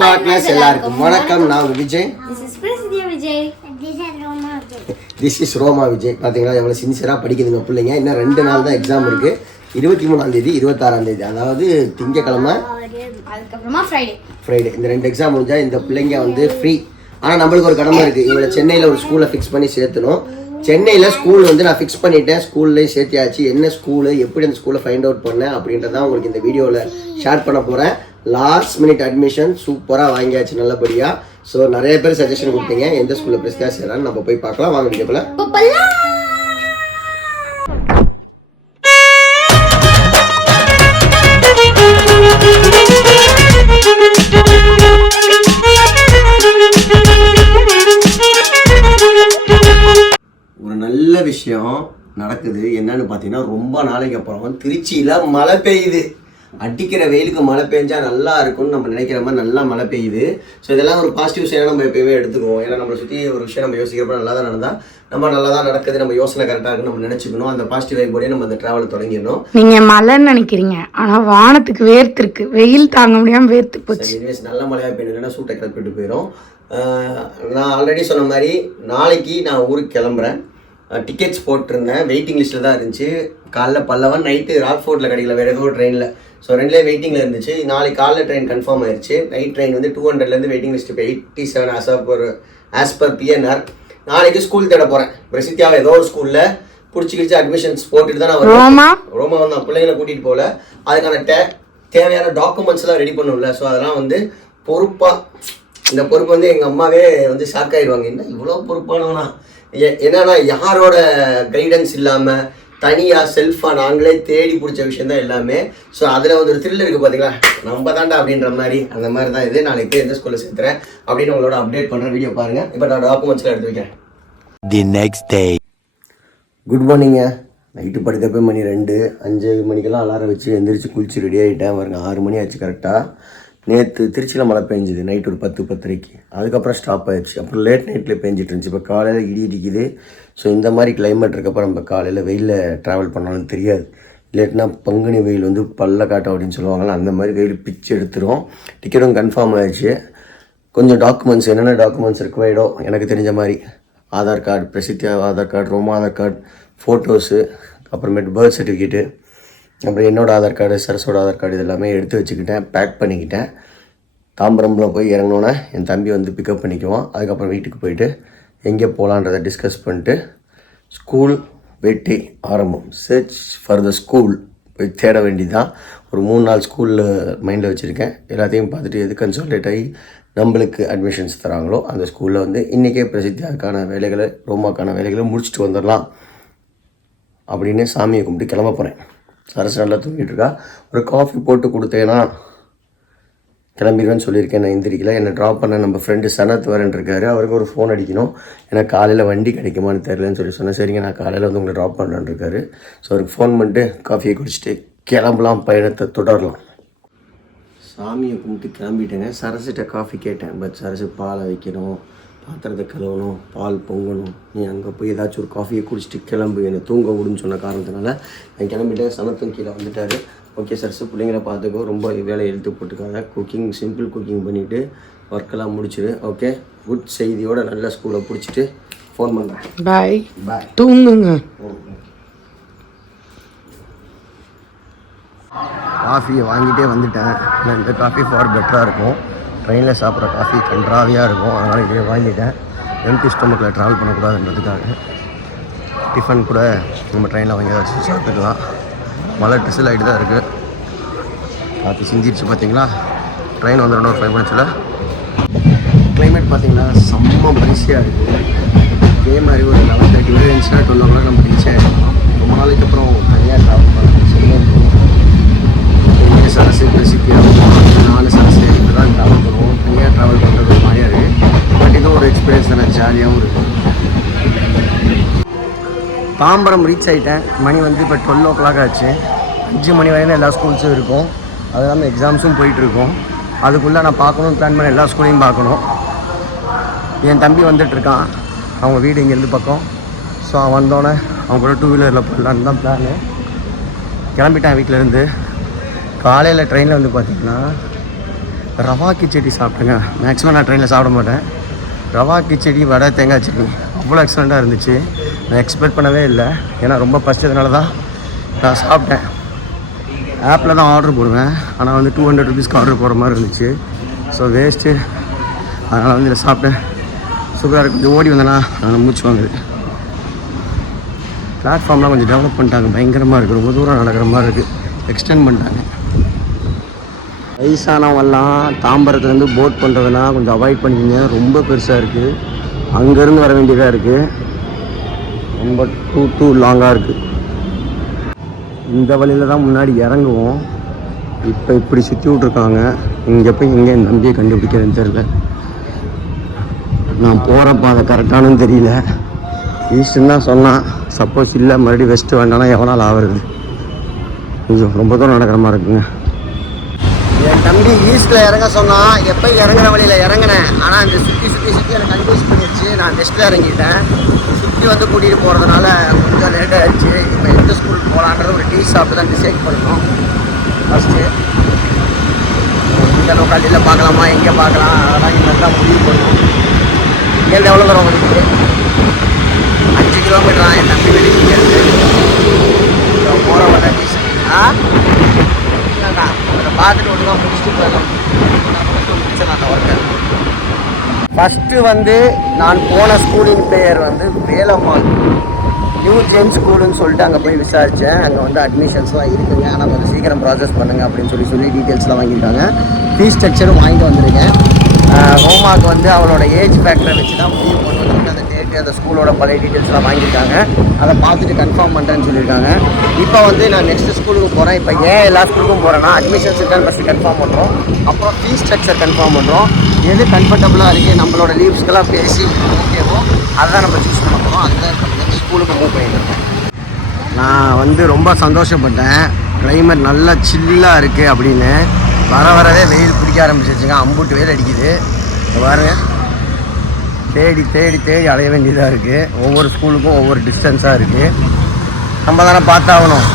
Partners எல்லாருக்கும் வணக்கம். நான் விஜய். This is Roma Vijay. பார்த்தீங்களா எவ்வளோ சின்சியராக படிக்குதுங்க பிள்ளைங்க. இன்னும் 2 நாள் தான் எக்ஸாம் இருக்குது. 23ஆம் தேதி 26ஆம் தேதி, அதாவது திங்கக்கிழமை, அதுக்கப்புறமா ஃப்ரைடே. இந்த 2 எக்ஸாம் முடிஞ்சால் இந்த பிள்ளைங்க வந்து ஃப்ரீ. ஆனால் நம்மளுக்கு ஒரு கடமை இருக்குது. இவங்களை சென்னையில் ஒரு ஸ்கூலில் ஃபிக்ஸ் பண்ணி சேர்த்தணும். சென்னையில் ஸ்கூல் வந்து நான் ஃபிக்ஸ் பண்ணிட்டேன். ஸ்கூல்லேயும் சேர்த்தியாச்சு. என்ன ஸ்கூலு, எப்படி அந்த ஸ்கூலை ஃபைண்ட் அவுட் பண்ணேன் அப்படின்றதான் உங்களுக்கு இந்த வீடியோவில் ஷேர் பண்ண போகிறேன். லாஸ்ட் மினிட் அட்மிஷன் சூப்பராக வாங்கியாச்சு நல்லபடியாக. ஸோ நிறைய பேர் சஜஷன் கொடுத்தீங்க எந்த ஸ்கூலில் பிரசித்தியாக சேரலான்னு. நம்ம போய் பார்க்கலாம் வாங்க வீடியோக்குள்ள. ஒரு நல்ல விஷயம் நடக்குது. என்னன்னு பார்த்தீங்கன்னா, ரொம்ப நாளைக்கு அப்புறம் திருச்சியில் மழை பெய்யுது. அடிக்கிற வெயிலுக்கு மழை பெஞ்சா நல்லா இருக்கும்னு நம்ம நினைக்கிற மாதிரி நல்லா மழை பெய்யுது. ஸோ இதெல்லாம் ஒரு பாசிட்டிவ் சைடாக நம்ம எப்பயுமே எடுத்துக்குவோம். ஏன்னா நம்மளை சுற்றி ஒரு விஷயம் நம்ம யோசிக்கிறப்ப நல்லா தான் நடந்தால் நம்ம நல்லா தான் நடக்குது, நம்ம யோசனை கரெக்டாக இருக்குன்னு நம்ம நினச்சிக்கணும். அந்த பாசிட்டிவ் வைப்போடய நம்ம அந்த ட்ராவல் தொடங்கிடணும். நீங்கள் மழைன்னு நினைக்கிறீங்க, ஆனால் வானத்துக்கு வேர்த்துருக்கு. வெயில் தாங்க முடியாமல் வேர்த்து போச்சு. நல்ல மழையாக பெய்யணும், இல்லைன்னா சூட்டை கிளப்பிட்டு போயிடும். நான் ஆல்ரெடி சொன்ன மாதிரி நாளைக்கு நான் ஊருக்கு கிளம்புறேன். டிக்கெட்ஸ் போட்டிருந்தேன், வெயிட்டிங் லிஸ்ட்டில் தான் இருந்துச்சு. காலைல பல்லவன், நைட்டு ராக்ஃபோர்ட்டில் கிடைக்கல, வேறு ஏதோ ட்ரெயினில். ஸோ 2லேயே வெயிட்டிங்கில் இருந்துச்சு. நாளைக்கு காலைல ட்ரெயின் கன்ஃபார்ம் ஆயிடுச்சு. நைட் ட்ரெயின் வந்து 200லேருந்து வெயிட்டிங் லிஸ்ட் இப்போ 87 ஆஸ் பர் பிஎன்ஆர். நாளைக்கு ஸ்கூல் தேட போகிறேன். பிரசித்தியாவை ஏதோ ஒரு ஸ்கூலில் பிடிச்சிக்கிச்சு அட்மிஷன்ஸ் போட்டுட்டு தான் நான் ரோமா வந்து நான் பிள்ளைங்களை கூட்டிகிட்டு போகல. அதுக்கான தேவையான டாக்குமெண்ட்ஸ்லாம் ரெடி பண்ணணும்ல. ஸோ அதெல்லாம் வந்து பொறுப்பாக, இந்த பொறுப்பு வந்து எங்கள் அம்மாவே வந்து ஷாக் ஆகிடுவாங்க. என்ன இவ்வளோ பொறுப்பானவனா, என்னன்னா யாரோட கைடன்ஸ் இல்லாமல் தனியாக செல்ஃபாக நாங்களே தேடி பிடிச்ச விஷயம் தான் எல்லாமே. ஸோ அதில் வந்து ஒரு த்ரில் இருக்குது பார்த்தீங்களா, நம்ம தாண்டா அப்படின்ற மாதிரி. அந்த மாதிரி தான் இது. நாளைக்கு போய் எந்த ஸ்கூலில் சேர்த்துறேன் அப்படின்னு உங்களோட அப்டேட் பண்ணுற வீடியோ பாருங்கள். இப்போ நான் டாக்குமெண்ட்ஸ்லாம் எடுத்து வைக்கிறேன். The next day. Good morning. Night படுக்கப்போ மணி 2, 5 மணிக்கெல்லாம் அலாரம் வச்சு எந்திரிச்சு குளிச்சு ரெடி ஆகிட்டேன். பாருங்க 6 மணி ஆச்சு கரெக்டாக. நேற்று திருச்சியில் மழை பெஞ்சுது நைட் ஒரு 10-10:30. அதுக்கப்புறம் ஸ்டாப் ஆயிடுச்சு. அப்புறம் லேட் நைட்டில் பெஞ்சிட்டு இருந்துச்சு. இப்போ காலையில் இடி இடிக்குது. ஸோ இந்த மாதிரி கிளைமேட் இருக்கப்போ நம்ம காலையில் வெயிலில் ட்ராவல் பண்ணாலும் தெரியாது. லேட்னா பங்குனி வெயில் வந்து பல்ல காட்டும் அப்படின்னு சொல்லுவாங்கள்ல, அந்த மாதிரி வெயில் பிச்சு எடுத்துரும். டிக்கெட்டும் கன்ஃபார்ம் ஆயிடுச்சு. கொஞ்சம் டாக்குமெண்ட்ஸ், என்னென்ன டாக்குமெண்ட்ஸ் ரிக்வயர்டோ எனக்கு தெரிஞ்ச மாதிரி, ஆதார் கார்டு, பிரசித்தியா Aadhaar card, Roma Aadhaar card, photos, அப்புறமேட்டு பர்த் சர்டிஃபிகேட்டு, அப்புறம் என்னோடய ஆதார் கார்டு, சரஸோட ஆதார் கார்டு, இதெல்லாமே எடுத்து வச்சுக்கிட்டேன், பேக் பண்ணிக்கிட்டேன். தாம்பரமில் போய் இறங்கினோன்னே என் தம்பி வந்து பிக்கப் பண்ணிக்குவான். அதுக்கப்புறம் வீட்டுக்கு போயிட்டு எங்கே போகலான்றதை டிஸ்கஸ் பண்ணிட்டு ஸ்கூல் வெட்டி ஆரம்பம். சர்ச் ஃபார் த ஸ்கூல் போய் தேட வேண்டியதான். ஒரு 3 நாள் ஸ்கூலில் மைண்டில் வச்சுருக்கேன். எல்லாத்தையும் பார்த்துட்டு எது கன்சல்டேட் ஆகி நம்மளுக்கு அட்மிஷன்ஸ் தராங்களோ அந்த ஸ்கூலில் வந்து இன்றைக்கே பிரசித்தியாக்கான வேலைகளை, ரோமாக்கான வேலைகளை முடிச்சுட்டு வந்துடலாம் அப்படின்னு சாமியை கும்பிட்டு கிளம்ப போகிறேன். சரசு நல்லா தூங்கிட்டு இருக்கா. ஒரு காஃபி போட்டு கொடுத்தேன்னா கிளம்பிடுவேன்னு சொல்லியிருக்கேன். நான் எந்திரிக்கல. என்னை ட்ராப் பண்ண நம்ம ஃப்ரெண்டு சனத் வரன் இருக்காரு. அவருக்கு ஒரு ஃபோன் அடிக்கணும். எனக்கு காலையில் வண்டி கிடைக்குமான்னு தெரிலன்னு சொன்னேன். சரிங்க நான் காலையில் வந்து உங்களை ட்ராப் பண்ணுறேன்னு இருக்காரு. ஸோ அவருக்கு ஃபோன் பண்ணிட்டு காஃபியை குடிச்சிட்டு கிளம்பலாம், பயணத்தை தொடரலாம். சாமியை கும்பிட்டு கிளம்பிட்டேங்க. சரசிட்ட காஃபி கேட்டேன். பட் சரசு பாலை வைக்கணும், பாத்திரத்தை கழுவணும், பால் பொங்கணும், நீ அங்கே போய் ஏதாச்சும் ஒரு காஃபியை குடிச்சிட்டு கிளம்பு, என்னை தூங்க விடுன்னு சொன்ன காரணத்தினால நான் கிளம்பிட்டேன். சனத்தும் கீழே வந்துட்டார். ஓகே சரசு, பிள்ளைங்களை பார்த்துக்கோ, ரொம்ப வேலையை எழுத்து போட்டுக்காங்க. குக்கிங், சிம்பிள் குக்கிங் பண்ணிவிட்டு ஒர்க்கெல்லாம் முடிச்சிடு. ஓகே, குட் செய்தியோட நல்ல ஸ்கூலை பிடிச்சிட்டு ஃபோன் பண்ணுறேன். பாய் பாய், தூங்குங்க. காஃபியை வாங்கிட்டே வந்துட்டேன். இந்த காஃபி ஃபார் பெட்டராக இருக்கும். ட்ரெயினில் சாப்பிட்ற காஃபி கன்றாவியாக இருக்கும். அதனால் இதே வாங்கிட்டேன். எம்டி ஸ்டொமக்கில் ட்ராவல் பண்ணக்கூடாதுன்றதுக்காக. டிஃபன் கூட நம்ம ட்ரெயினில் வாங்கி ஏதாச்சும் சாப்பிட்டுக்கலாம். மழை ட்ரெஸ்ஸில் ஆகிட்டு தான் இருக்குது. காற்று சிந்திடுச்சு பார்த்தீங்களா. ட்ரெயின் வந்து 5 மினிட்ஸில். கிளைமேட் பார்த்தீங்கன்னா செம்ம பரிசியாக இருக்குது. இதே மாதிரி ஒரு 11:30 வரை இருந்துச்சுன்னா 12 o'clock நம்ம ரீச் ஆகிடும். ரொம்ப நாளைக்கு அப்புறம் தனியாக ட்ராவல் பண்ணலாம். சரியாக இருக்கும். சரசு பிரசித்தியாக 4 சரசு இப்படி தான் ட்ராவல் பண்ணுவோம். தனியாக ட்ராவல் பண்ணுறது ஒரு மாதிரியாக இருக்குது. பட் இதுவும் ஒரு எக்ஸ்பீரியன்ஸ் தானே, ஜாலியாகவும் இருக்குது. தாம்பரம் ரீச் ஆகிட்டேன். மணி வந்து இப்போ 12 o'clock ஆச்சு. 5 மணி வரையும் எல்லா ஸ்கூல்ஸும் இருக்கும். அது இல்லாமல் எக்ஸாம்ஸும் போயிட்டுருக்கோம். அதுக்குள்ளே நான் பார்க்கணும், பிளான் பண்ண எல்லா ஸ்கூலையும் பார்க்கணும். என் தம்பி வந்துட்டுருக்கான். அவங்க வீடு இங்கேருந்து பக்கம். ஸோ அவன் வந்தோடனே அவங்க கூட 2 வீலரில் போடலான்னு தான் பிளானு. கிளம்பிட்டேன் வீட்டிலேருந்து. காலையில் ட்ரெயினில் வந்து பார்த்திங்கன்னா ரவா கிச்சடி சாப்பிட்டேங்க. மேக்ஸிமம் நான் ட்ரெயினில் சாப்பிட மாட்டேன். ரவா கிச்சடி வடை தேங்காய் சட்னி அவ்வளோ எக்ஸலண்ட்டாக இருந்துச்சு. நான் எக்ஸ்பெக்ட் பண்ணவே இல்லை. ஏன்னா ரொம்ப பசிச்சதுனால தான் நான் சாப்பிட்டேன். ஆப்பில் தான் ஆர்டர் போடுவேன். ஆனால் வந்து 200 ருபீஸ்க்கு ஆர்டர் போடுற மாதிரி இருந்துச்சு. So waste. அதனால் வந்து இதை சாப்பிட்டேன். சூப்பராக இருக்குது. கொஞ்சம் ஓடி வந்தேன்னா நான் மூச்சு வாங்குது. பிளாட்ஃபார்ம்லாம் கொஞ்சம் டெவலப் பண்ணிட்டாங்க. பயங்கரமாக இருக்குது. ரொம்ப தூரம் நடக்கிற மாதிரி இருக்குது. எக்ஸ்டெண்ட் பண்ணிட்டாங்க. வயசானவெல்லாம் தாம்பரத்துலேருந்து போட் பண்ணுறதுனா கொஞ்சம் அவாய்ட் பண்ணிக்கிங்க. ரொம்ப பெருசாக இருக்குது. அங்கேருந்து வர வேண்டியதாக இருக்குது. ரொம்ப டூ லாங்காக இருக்குது. இந்த வழியில் தான் முன்னாடி இறங்குவோம். இப்போ இப்படி சுற்றி விட்ருக்காங்க. இங்கே போய் எங்கே என் தம்பியை கண்டுபிடிக்கிறேன்னு தெரியல. நான் போகிறப்ப அதை கரெக்டானு தெரியல. ஈஸ்ட்டுன்னு தான் சொன்னான். சப்போஸ் இல்லை மறுபடியும் வெஸ்ட்டு வேண்டானா எவனால் ஆகிறது. கொஞ்சம் ரொம்ப தூரம் நடக்கிற மாதிரி இருக்குங்க. என் தம்பி ஈஸ்ட்டில் இறங்க சொன்னான். எப்போ இறங்குற வழியில் இறங்கினேன். ஆனால் அந்த சுற்றி எனக்கு கன்ஃபியூஸ் பண்ணிடுச்சு. நான் வெஸ்ட்டில் இறங்கிட்டேன். சுற்றி வந்து கூட்டிகிட்டு போகிறதுனால கொஞ்சம் லேட் ஆகிடுச்சு. இப்போ எந்த ஸ்கூலுக்கு போகலான்றது ஒரு டீ சாப்பிட்டு தான் டிசைட் பண்ணணும். ஃபஸ்ட்டு இந்த லோக்காலிட்டியில் பார்க்கலாமா, எங்கே பார்க்கலாம், அதெல்லாம் இங்கே தான் முடிவு பண்ணணும். இங்கேருந்து எவ்வளோ தூரம் வந்துருக்கு? 5 கிலோமீட்டர் தான் என் தம்பி வெளியே இங்கேருந்து போகிற வர இல்லைக்கா அதை பார்த்துட்டு ஒன்று தான் முடிச்சுட்டு போயிடலாம். முடிச்சிடலாம் அந்த ஒர்க்கை. ஃபஸ்ட்டு வந்து நான் போன ஸ்கூலின் பெயர் வந்து வேலம்மாள் நியூ ஜென் ஸ்கூலுன்னு சொல்லிட்டு அங்கே போய் விசாரித்தேன். அங்கே வந்து அட்மிஷன்ஸ்லாம் இருக்குங்க. ஆனால் கொஞ்சம் சீக்கிரம் ப்ராசஸ் பண்ணுங்கள் அப்படின்னு சொல்லி டீட்டெயில்ஸ்லாம் வாங்கியிருக்காங்க. ஃபீஸ் ஸ்ட்ரக்சரும் வாங்கிட்டு வந்திருக்கேன். ரோமாவுக்கு வந்து அவளோட ஏஜ் ஃபேக்டரை வச்சு தான் முடிவு பண்ணுவோம். அந்த டேட்டு அந்த ஸ்கூலோட பழைய டீட்டெயில்ஸ்லாம் வாங்கியிருக்காங்க. அதை பார்த்துட்டு கன்ஃபார்ம் பண்ணுறேன்னு சொல்லியிருக்காங்க. இப்போ வந்து நான் நெக்ஸ்ட் ஸ்கூலுக்கு போகிறேன். இப்போ ஏன் எல்லா ஸ்கூலுக்கும் போகிறேன்னா அட்மிஷன்ஸ் இருக்கான்னு ஃபஸ்ட்டு கன்ஃபார்ம் பண்ணுறோம். அப்புறம் ஃபீஸ் ஸ்ட்ரக்சர் கன்ஃபார்ம் பண்ணுறோம். எது கம்ஃபர்டபுளாக இருக்குது நம்மளோட லீவ்ஸ்க்கெல்லாம் பேசி ஓகேவோ அதுதான் நம்ம சூஸ் பண்ண போகிறோம். அதுதான் இப்போ நெக்ஸ்ட் ஸ்கூலுக்கு மூவ் பண்ணியிருக்கேன். நான் வந்து ரொம்ப சந்தோஷப்பட்டேன். கிளைமேட் நல்லா சில்லாக இருக்குது அப்படின்னு. வரவே வெயில் பிடிக்க ஆரம்பிச்சிருச்சுங்க. அம்புட்டு வெயில் அடிக்குது. பாருங்க, தேடி அலைய வேண்டியதாக இருக்குது. ஒவ்வொரு ஸ்கூலுக்கும் ஒவ்வொரு டிஸ்டன்ஸாக இருக்குது. நம்ம தானே பார்த்தாகணும்.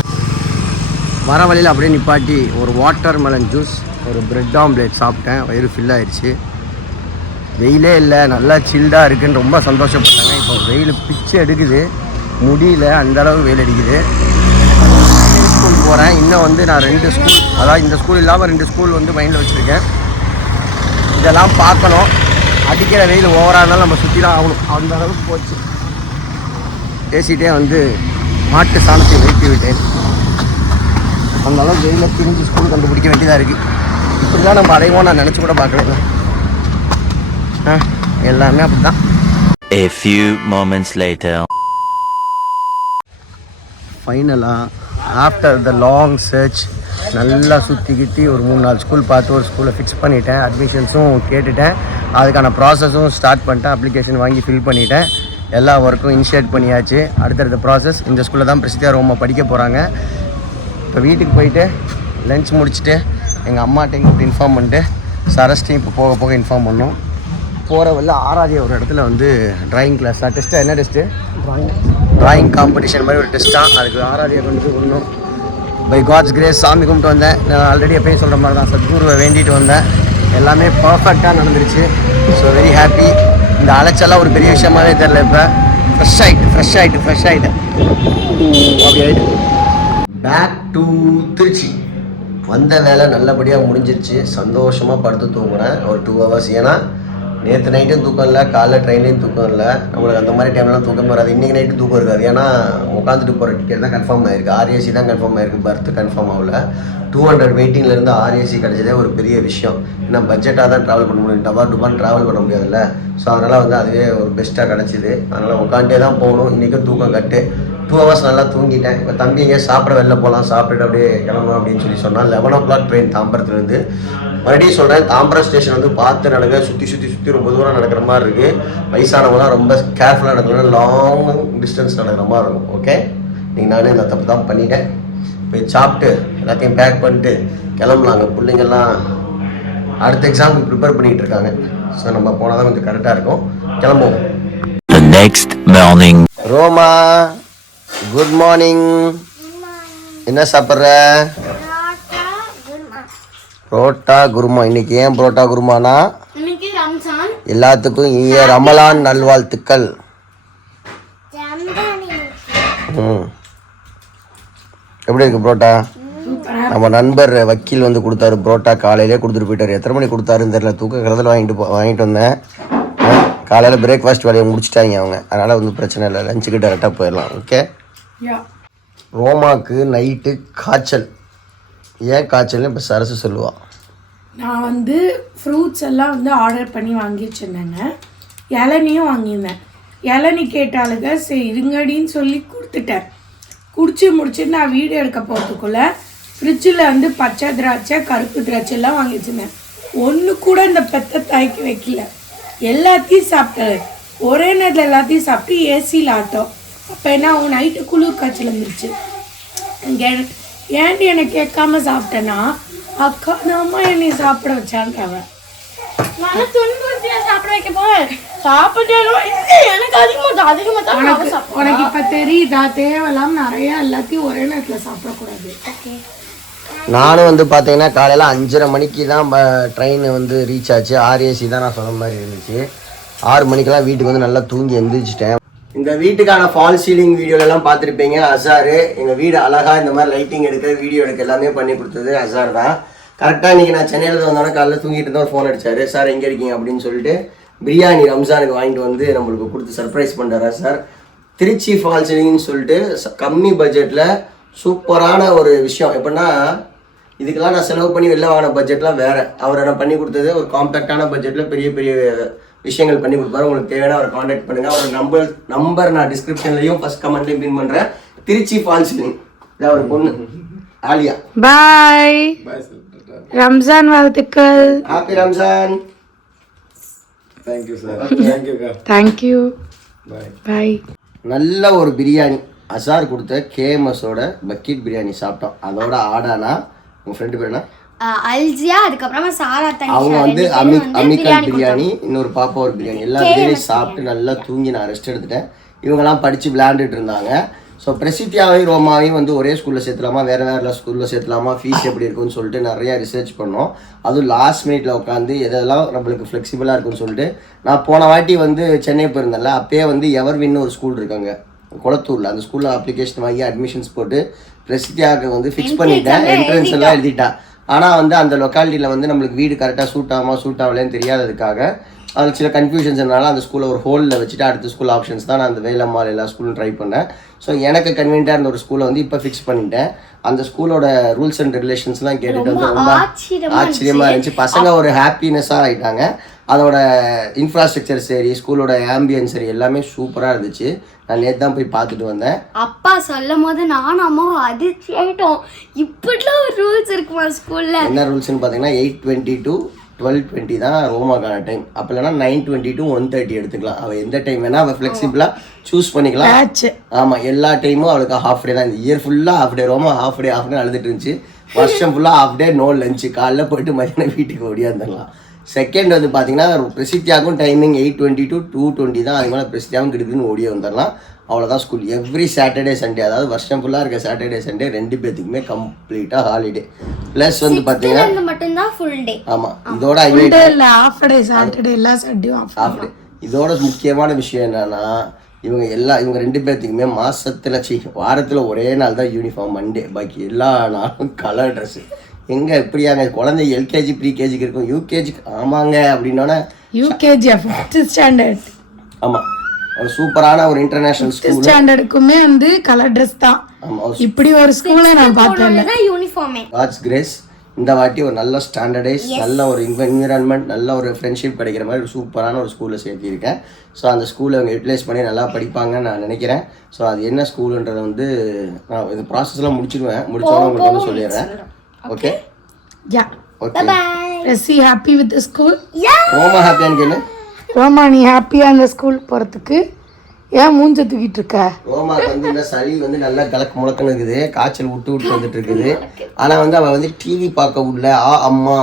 வர வழியில் அப்படியே நிப்பாட்டி ஒரு வாட்டர் மெலன் ஜூஸ், ஒரு பிரெட் ஆம்லேட் சாப்பிட்டேன். வயிறு ஃபில் ஆயிடுச்சு. வெயிலே இல்லை, நல்லா சில்டாக இருக்குதுன்னு ரொம்ப சந்தோஷப்பட்டாங்க. இப்போ வெயில் பிச்சு எடுக்குது, முடியல, அந்தளவு வெயில் அடிக்குது. ஸ்கூல் போகிறேன். இன்னும் வந்து நான் 2 ஸ்கூல், அதாவது இந்த ஸ்கூல் இல்லாமல் 2 ஸ்கூல் வந்து மைண்டில் வச்சுருக்கேன். இதெல்லாம் பார்க்கணும். அடிக்கிற வெயில் ஓவராக இருந்தாலும் நம்ம சுற்றி தான் ஆகணும். அந்த அளவுக்கு போச்சு. பேசிகிட்டே வந்து மாட்டு சாணத்தை வைத்து விட்டேன். அந்த அளவுக்கு வெயிலில் திரிஞ்சு ஸ்கூல் கண்டுபிடிக்க வேண்டியதாக இருக்குது. இப்படி தான் நம்ம அடைவோம் நான் நினச்சி கூட பார்க்கல. எல்லாமே அப்படி தான். A few moments later. ஃபைனலாக ஆஃப்டர் த லாங் சர்ச் நல்லா சுற்றிக்கிட்டு ஒரு 3-4 ஸ்கூல் பார்த்து ஒரு ஸ்கூலை ஃபிக்ஸ் பண்ணிட்டேன். அட்மிஷன்ஸும் கேட்டுட்டேன். அதுக்கான ப்ராசஸும் ஸ்டார்ட் பண்ணிட்டேன். அப்ளிகேஷன் வாங்கி ஃபில் பண்ணிட்டேன். எல்லா ஒர்க்கும் இனிஷியேட் பண்ணியாச்சு. அடுத்தடுத்த ப்ராசஸ். இந்த ஸ்கூலில் தான் பிரசித்தியா ரோமா படிக்க போகிறாங்க. இப்போ வீட்டுக்கு போயிட்டு லன்ச் முடிச்சுட்டு எங்கள் அம்மாட்டையும் இப்போ இன்ஃபார்ம் பண்ணிட்டு சரஸ்டையும் இப்போ போக இன்ஃபார்ம் பண்ணோம். போகிற வழியில் ஆராதிய ஒரு இடத்துல வந்து ட்ராயிங் கிளாஸாக டெஸ்ட்டாக என்ன டெஸ்ட்டு ட்ராயிங் காம்படிஷன் மாதிரி ஒரு டெஸ்ட்டாக. அதுக்கு ஆராதியை கொண்டு வரணும். பை காட்ஸ் கிரேஸ் சாமி கும்பிட்டு வந்தேன். நான் ஆல்ரெடி எப்பயும் சொல்கிற மாதிரி தான் சத்குருவை வேண்டிட்டு வந்தேன். எல்லாமே பர்ஃபெக்டாக நடந்துருச்சு. So very happy. இந்த அலைச்செல்லாம் ஒரு பெரிய விஷயமாவே தெரில. இப்போ ஃப்ரெஷ் ஆகிட்டு அப்படி ஆகிட்டு பேக் டு திருச்சி. வந்த வேலை நல்லபடியாக முடிஞ்சிருச்சு. சந்தோஷமாக படுத்து தூங்குனேன் ஒரு 2 hours. ஏன்னா நேற்று நைட்டும் தூக்கம் இல்லை, காலைல ட்ரெயின்லேயும் தூக்கம் இல்லை. நம்மளுக்கு அந்த மாதிரி டைம்லாம் தூக்கம் வராது. இன்றைக்கி நைட்டு தூக்கம் இருக்காது. ஏன்னா உட்காந்துட்டு போகிற டிக்கெட் தான் கன்ஃபார்ம் ஆகிருக்கு. RAC தான் கன்ஃபார்ம் ஆகிருக்கு. பர்த்து கன்ஃபார்ம் ஆகல. 200 வெயிட்டிங்லேருந்து RAC கிடச்சதே ஒரு பெரிய விஷயம். ஏன்னா பட்ஜெட்டாக தான் ட்ராவல் பண்ண முடியும். டபான்னு ட்ராவல் பண்ண முடியாதுல்ல. ஸோ அதனால் வந்து அதுவே ஒரு பெஸ்ட்டாக கிடச்சிது. அதனால் உட்காந்துட்டே தான் போகணும். இன்றைக்கும் தூக்கம் கட்டு. 2 hours நல்லா தூங்கிட்டேன். இப்போ தம்பி எங்கே சாப்பிட வெளில போகலாம், சாப்பிட்டுட்டு அப்படியே கிளம்பும் அப்படின்னு சொன்னால் 11 o'clock ட்ரெயின் தாம்பரத்துலேருந்து. மறுபடியும் சொல்கிறேன், தாம்பரம் ஸ்டேஷன் வந்து பார்த்து நடக்க. சுற்றி ரொம்ப தூரம் நடக்கிற மாதிரி இருக்குது. வயசானவங்களாம் ரொம்ப கேர்ஃபுல்லாக நடக்கணும். லாங் டிஸ்டன்ஸ் நடக்கிற மாதிரி இருக்கும். ஓகே, நீங்கள் நானே இந்த தப்பு தான் பண்ணிட்டேன். போய் சாப்பிட்டு எல்லாத்தையும் பேக் பண்ணிட்டு கிளம்பலாங்க. பிள்ளைங்கள்லாம் அடுத்த எக்ஸாமுக்கு ப்ரிப்பேர் பண்ணிகிட்டு இருக்காங்க. ஸோ நம்ம போனால் தான் கொஞ்சம் கரெக்டாக இருக்கும். கிளம்புவோம். The next morning. Roma, good morning. என்ன சாப்பிட்ற? புரோட்டா குருமா. இன்னைக்கு ஏன் புரோட்டா குருமானா இன்னைக்கு ரம்ஜான். எல்லாத்துக்கும் இனிய ரமலான் நல்வாழ்த்துக்கள். எப்படி இருக்கு புரோட்டா? நம்ம நண்பர் வக்கீல் வந்து கொடுத்தாரு புரோட்டா, காலையிலே கொடுத்துட்டு போயிட்டாரு. எத்தனை மணிக்கு கொடுத்தாருன்னு தெரியல, தூக்க கலத்தில் வாங்கிட்டு வந்தேன். காலையில் பிரேக்ஃபாஸ்ட் வேலையை முடிச்சிட்டாங்க அவங்க, அதனால் வந்து பிரச்சனை இல்லை, லஞ்சுக்கு டேரெக்டாக போயிடலாம். ஓகே. ரோமாவுக்கு நைட்டு காய்ச்சல். ஏன் காய்ச்சல்னு இப்போ சரசு சொல்லுவா. நான் வந்து ஃப்ரூட்ஸ் எல்லாம் வந்து ஆர்டர் பண்ணி வாங்கி வச்சுருந்தேங்க. இளநியும் வாங்கியிருந்தேன். இளநி கேட்டாளுங்க, சரி இருங்கடின்னு சொல்லி கொடுத்துட்டேன். குடிச்சு முடிச்சுட்டு நான் வீடியோ எடுக்க போகிறதுக்குள்ளே ஃப்ரிட்ஜில் வந்து பச்சை திராட்சை கருப்பு திராட்சை எல்லாம் வாங்கி வச்சுருந்தேன். ஒன்று கூட இந்த பெத்த தாய்க்கு வைக்கல, எல்லாத்தையும் சாப்பிட்டாரு. ஒரே நேரத்தில் எல்லாத்தையும் சாப்பிட்டு ஏசியில் ஆட்டோம். அப்போ என்ன அவங்க நைட்டு குளிர் காய்ச்சல் வந்துருச்சு. ஏன்டி என்னை கேட்காம சாப்பிட்டேன்னா அக்கா தாம்மா என்னை சாப்பிட வச்சான்றவ. நான் துன்புறுத்தியா சாப்பிட வைக்க போவேன். எனக்கு உனக்கு இப்ப தெரியுதா தேவையில்லாம நிறைய எல்லாத்தையும் ஒரே நேரத்துல சாப்பிடக்கூடாது. நானும் வந்து பார்த்தீங்கன்னா காலையில் 5:30 மணிக்கு தான் ட்ரெயின் வந்து ரீச் ஆச்சு. RAC தான் நான் சொன்ன மாதிரி இருந்துச்சு. 6 மணிக்கெல்லாம் வீட்டுக்கு வந்து நல்லா தூங்கி எந்திரிச்சிட்டேன். இந்த வீட்டுக்கான ஃபால் சீலிங் வீடியோலாம் பார்த்துருப்பீங்க. அசாரு எங்கள் வீடு அழகாக இந்த மாதிரி லைட்டிங் எடுக்க வீடியோ எடுக்க எல்லாமே பண்ணி கொடுத்தது அசார் தான். கரெக்டாக இன்றைக்கி நான் சென்னையில் வந்தோன்னா காலையில் தூங்கிட்டு இருந்தோம், ஃபோன் அடித்தார். சார் எங்கே இருக்கீங்க அப்படின்னு சொல்லிட்டு பிரியாணி ரம்ஜானுக்கு வாங்கிட்டு வந்து நம்மளுக்கு கொடுத்து சர்ப்ரைஸ் பண்ணுறாரா சார். திருச்சி ஃபால் சீலிங்னு சொல்லிட்டு கம்மி பட்ஜெட்டில் சூப்பரான ஒரு விஷயம். எப்படின்னா இதுக்கெல்லாம் நான் செலவு பண்ணி வெளில வாங்கின பட்ஜெட்லாம் வேறு. அவரை நான் பண்ணி கொடுத்தது ஒரு காம்பேக்டான பட்ஜெட்டில் பெரிய பெரிய விஷயங்கள் பண்ணி கொடுப்பாரு. உங்களுக்கு தேவையான அவரை காண்டாக்ட் பண்ணுங்கள். அவரோட நம்பர் நான் டிஸ்கிரிப்ஷன்லையும் ஃபர்ஸ்ட் கமெண்ட்லையும் பின் பண்ணுறேன். Trichy fall ceiling. இதான் ஒரு பொண்ணு ஆலியா. பாய். ரம்ஜான் வாழ்த்துக்கள். Happy Ramzan. Thank you sir. Thank you. Bye. நல்ல ஒரு பிரியாணி அசார் கொடுத்த KMSோட பக்கெட் பிரியாணி சாப்பிட்டோம். அதோட ஆடானா உங்கள் ஃப்ரெண்டு பேர் என்ன? அல்ஜியா. அதுக்கப்புறமா சாரா தனி. அவங்க வந்து அமிகல் பிரியாணி, இன்னொரு பாப்பா ஒரு பிரியாணி, எல்லா பிரியாணியும் சாப்பிட்டு நல்லா தூங்கி நான் ரெஸ்ட் எடுத்துட்டேன். இவங்கெல்லாம் படித்து விளையாண்டுட்டு இருந்தாங்க. ஸோ பிரசித்தியாவையும் ரோமாவையும் வந்து ஒரே ஸ்கூலில் சேர்த்துலாமா வேறு ஸ்கூலில் சேர்த்துலாமா, ஃபீஸ் எப்படி இருக்குன்னு சொல்லிட்டு நிறையா ரிசர்ச் பண்ணோம். அதுவும் லாஸ்ட் மினிட்ல உட்காந்து எதெல்லாம் நம்மளுக்கு ஃப்ளெக்சிபிளாக இருக்குன்னு சொல்லிட்டு நான் போன வாட்டி வந்து சென்னை போயிருந்தேன்ல, அப்பயே வந்து எவர்வின்னு ஒரு ஸ்கூல் இருக்காங்க குளத்தூரில். அந்த ஸ்கூலில் அப்ளிகேஷன் வாங்கி அட்மிஷன்ஸ் போட்டு பிரசித்தியாவுக்கு வந்து ஃபிக்ஸ் பண்ணிட்டேன். என்ட்ரன்ஸ் எல்லாம் எழுதிட்டா. ஆனால் வந்து அந்த லொக்காலிட்டியில் வந்து நம்மளுக்கு வீடு கரெக்டாக சூட் ஆகலன்னு தெரியாததுக்காக அதில் சில கன்ஃபியூஷன்ஸ்னால அந்த ஸ்கூலை ஒரு ஹோலில் வச்சுட்டு அடுத்த ஸ்கூல் ஆப்ஷன்ஸ் தான் நான் அந்த வேலம்மாள் எல்லா ஸ்கூலும் ட்ரை பண்ணேன். ஸோ எனக்கு கன்வீனியண்டாக இருந்த ஒரு ஸ்கூலை வந்து இப்போ ஃபிக்ஸ் பண்ணிட்டேன். அந்த ஸ்கூலோட ரூல்ஸ் அண்ட் ரெகுலேஷன்ஸ்லாம் கேட்டுட்டு வந்து ரொம்ப ஆச்சரியமாக இருந்துச்சு. பசங்க ஒரு ஹாப்பினஸ்ஸாக ஆகிட்டாங்க. அதோட இன்ஃப்ராஸ்ட்ரக்சர் சரி, ஸ்கூலோட ஆம்பியன்ஸ் சரி, எல்லாமே சூப்பராக இருந்துச்சு. நான் நேற்று தான் போய் பார்த்துட்டு வந்தேன். அப்பா சொல்லும் போது நானும் அம்மாவும் அதிர்ச்சி ஆகிட்டோம். இப்படிலாம் ஒரு ரூல்ஸ் இருக்குமா ஸ்கூலில்? என்ன ரூல்ஸ்னு பார்த்தீங்கன்னா 8:20 to 12:20 தான் ரோமாக்கான டைம். அப்போ இல்லைனா 9:20 to 1:30 எடுத்துக்கலாம். அவள் எந்த டைம் வேணால் அவள் ஃப்ளெக்சிபிளாக சூஸ் பண்ணிக்கலாம். ஆமாம், எல்லா டைமும் அவளுக்கு ஹாஃப் டே தான். இந்த இயர் ஃபுல்லாக ஹாஃப் டே ரோமா ஹாஃப் டே அழுதுட்டு இருந்துச்சு. வருஷம் ஃபுல்லாக ஹாஃப் டே நோ லஞ்சு. காலைல போயிட்டு மதியானம் வீட்டுக்கு ஓடியாந்துடலாம். செகண்ட் வந்து பார்த்தீங்கன்னா பிரசித்தியாவுக்கும் டைமிங் 8:20 to 2:20 தான். அது மேலே பிரசித்தியாவும் கிடுக்குன்னு ஓடியே வந்துடலாம். அவ்வளோதான் ஸ்கூல். எவ்ரி சாட்டர்டே சண்டே, அதாவது வருஷம் ஃபுல்லாக இருக்க சாட்டர்டே சண்டே 2 பேத்துக்குமே கம்ப்ளீட்டாக ஹாலிடே. ப்ளஸ் வந்து பார்த்தீங்கன்னா மட்டும்தான் ஃபுல் டே. ஆமாம், இதோட இதோட முக்கியமான விஷயம் என்னன்னா இவங்க 2 பேர்த்துக்குமே வாரத்தில் ஒரே நாள் தான் யூனிஃபார்ம், மண்டே. பாக்கி எல்லா நாளும் கலர் ட்ரெஸ்ஸு. எங்கே இப்படியாங்க குழந்தை LKG ப்ரீகேஜிக்கு இருக்கும், UKGக்கு ஆமாங்க அப்படின்னோடனே UKG 5th ஸ்டாண்டர்ட். ஆமாம், ஒரு சூப்பரான ஒரு இன்டர்நேஷனல் ஸ்கூல். ஸ்டாண்டர்டுக்குமே வந்து கலர் ட்ரெஸ் தான். இப்படி ஒரு ஸ்கூலை நான் பார்த்தேன். யூனிஃபார்மே காட்ஸ் கிரேஸ். இந்த வாட்டி ஒரு நல்ல ஸ்டாண்டர்டைஸ், நல்ல ஒரு என்விரான்மெண்ட், நல்ல ஒரு ஃப்ரெண்ட்ஷிப் கிடைக்கிற மாதிரி ஒரு சூப்பரான ஒரு ஸ்கூலில் சேர்த்திருக்கேன். ஸோ அந்த ஸ்கூலை அவங்க யூட்டிலைஸ் பண்ணி நல்லா படிப்பாங்கன்னு நான் நினைக்கிறேன். ஸோ அது என்ன ஸ்கூலுன்றதை வந்து நான் இந்த ப்ராசஸ்லாம் முடிச்சிடுவேன். முடிச்சோன்னு உங்களுக்கு வந்து சொல்லிடுறேன். Okay? Yeah. Okay. Is he happy with the school? ரோமா ஹாப்பியான்னு கேளு. ரோமா, நீ ஹாப்பியா அந்த ஸ்கூல் போகிறதுக்கு? ஏன் மூஞ்ச தூக்கிட்டு இருக்க? ரோமாவுக்கு வந்து இந்த சளி வந்து நல்லா கலக்கு முழக்கன்னு இருக்குது, காய்ச்சல் விட்டு வந்துட்டு இருக்குது. ஆனால் வந்து அவள் வந்து டிவி பார்க்க உள்ள அம்மா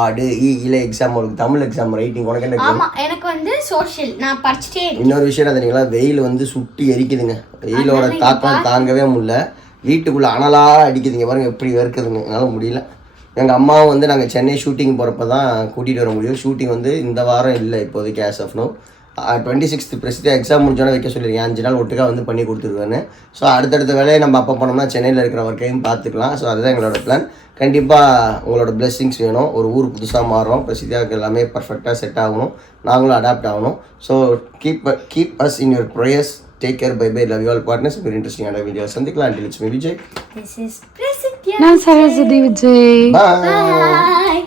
ஆடு இல்லை எக்ஸாம், அவளுக்கு தமிழ் எக்ஸாம் ரைட்டிங். உனக்கு என்ன? எனக்கு வந்து சோஷியல் நான் படிச்சுட்டே. இன்னொரு விஷயம் தெரியுங்களா, வெயில் வந்து சுட்டி எரிக்குதுங்க. வெயிலோட தாக்கம் தாங்கவே முடியல. வீட்டுக்குள்ளே அனலாக அடிக்குதுங்க. பாருங்க எப்படி இருக்குதுங்க, என்னால் முடியல. எங்கள் அம்மாவும் வந்து நாங்கள் சென்னை ஷூட்டிங் போகிறப்ப தான் கூட்டிகிட்டு வர முடியும். ஷூட்டிங் வந்து இந்த வாரம் இல்லை இப்போதைக்கு ஆஸ் ஆஃப் நோ. 26th பிரசித்தி எக்ஸாம் முடிஞ்சோன்னே வைக்க சொல்லியிருக்கேன். 5 நாள் ஒட்டுக்கா வந்து பண்ணி கொடுத்துருவேன்னு. ஸோ அடுத்தடுத்த வேலையை நம்ம அப்போ பண்ணோம்னா சென்னையில் இருக்கிற ஒர்க்கையும் பார்த்துக்கலாம். ஸோ அதுதான் எங்களோட பிளான். கண்டிப்பாக உங்களோட பிளெஸ்ஸிங்ஸ் வேணும். ஒரு ஊர் புதுசாக மாறுறோம், பிரசித்தியாவுக்கு எல்லாமே பர்ஃபெக்டாக செட் ஆகணும், நாங்களும் அடாப்ட் ஆகணும். So keep us in your prayers. Take care, bye bye, love you all partners. Very இன்ட்ரெஸ்டிங்கான வீடியோ சந்திக்கலாம். Until it's me Vijay. This is Prasidya. நான் சரஸ்வதி விஜய். Bye. Bye.